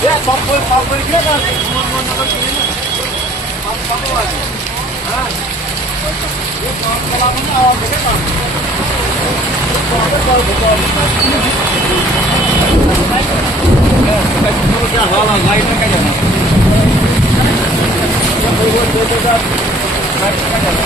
Ya, papel kita kan, mau nomor ini, papel lagi. Ah, ये कला में आवाज देखे ना क्या हाल है लाइट का जाना ये वो देगा लाइट का जाना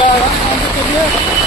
Tá,